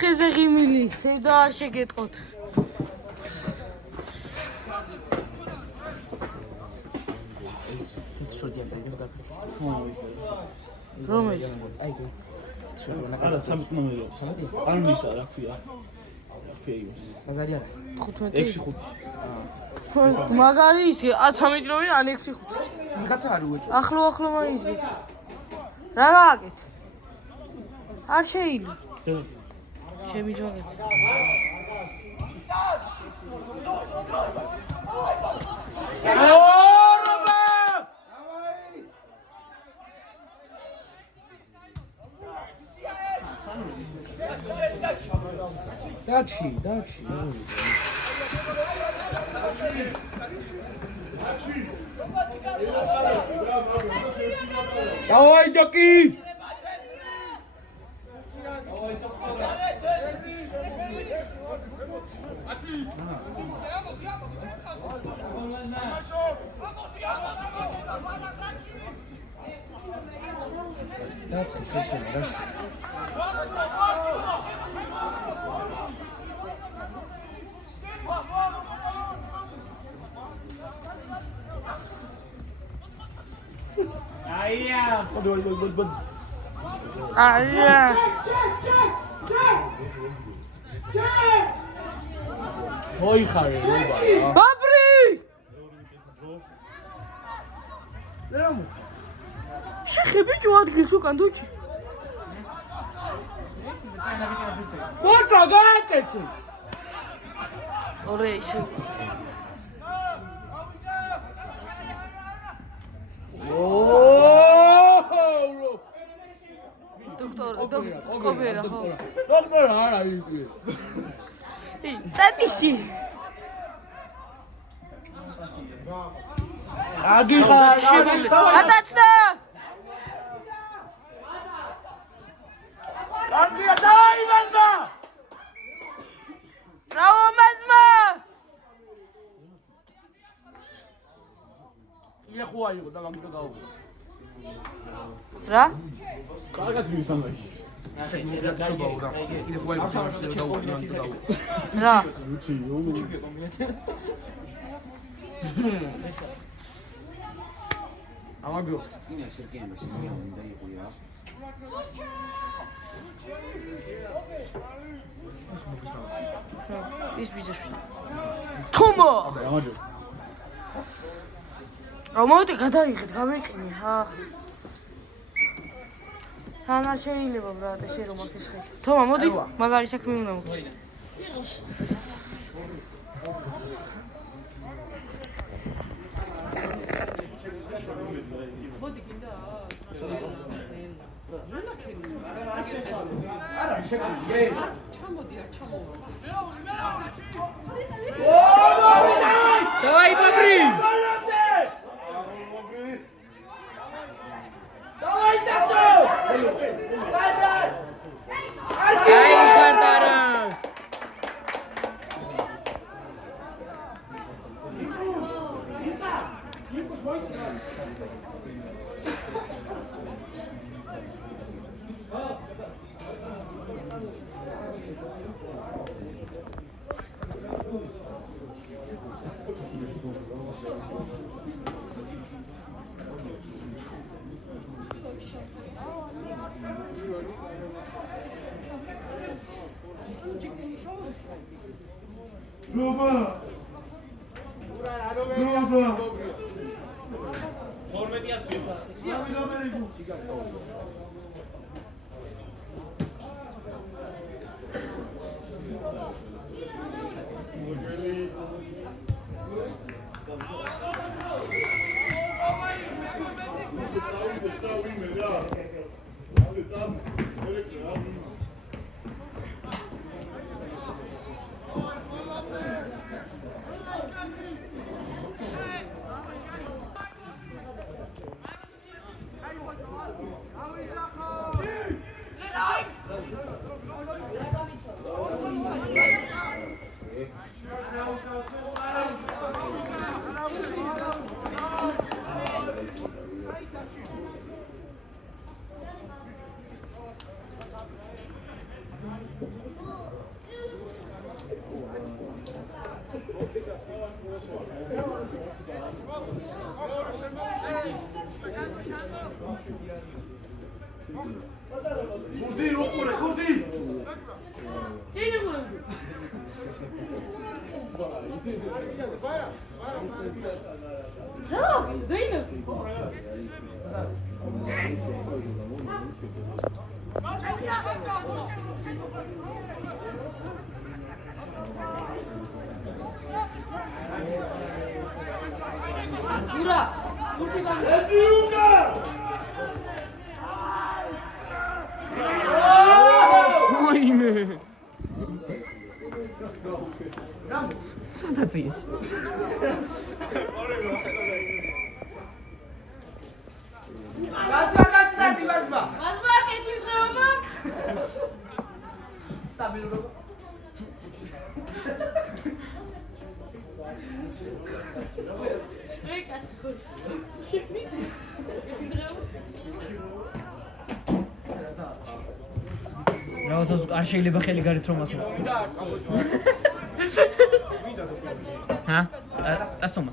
ხეზე ღიმილი, სევდა არ შეგეტყოთ. ეს თეთრ შოდიან დაიგებ გაფეთქეთ. რომელი? აი კი. არა 13 ნომერია. 13? არ მისა, რა ქვია? რა ქვია იმას? მაგარი არა. 15. 6-5. მაგარი ისე 13 ნომერი ან 6-5. ვიღაცა არ უეჭო. ახლო მაიზგეთ. რა გააკეთ? არ შეილი. ჩემი ჯოგეთ. დაჩი. დავაი ჯოკი! დაჩი, შეჩერე, რაში. ბოდ. აია. მოიხარე, როიბა. ბაბრი! რამო? შეხები ჯო ადგილს უკან დუჩი. ბოტა გააკეთე. ორე ისე. დოქტორ კობერა ხო? დოქტორ არა იგი. წატიში. აგიხარ, ატაცდა. კარგია, დაი მასმა. ბრავო მასმა. ეხუა იყო და მაგიტო გაუგო. რა? კარგად მისამაში. რა? ამაგო. წინა სერგეიმში მინდა იყოია. ის ბიძაშვი. თუმო. ამაჯო. ამოდი გადაიღეთ, გამეყინე, ჰა. თან არ შეიძლება ბრატ, ესე რომ აქ ხე. თომა, მოდი, მაგარი საქმე უნდა მოგწი. მოდი კიდე. არა, შეგვიძლია. ჩამოდი, არ ჩამოვა. დავაი ბაბრი! დავაი დასო! აი ხარდარას. რობა. 12-ია ცვივა. Ой, სადაც ის? გასმა გაწდარდი გასმა. გასმა კეთილ ხეობა. სტაბილურობა. აი კაცი ხო. რაღაცას არ შეიძლება ხელი გარეთ რომ აკეთო. ჰა? დასტომა.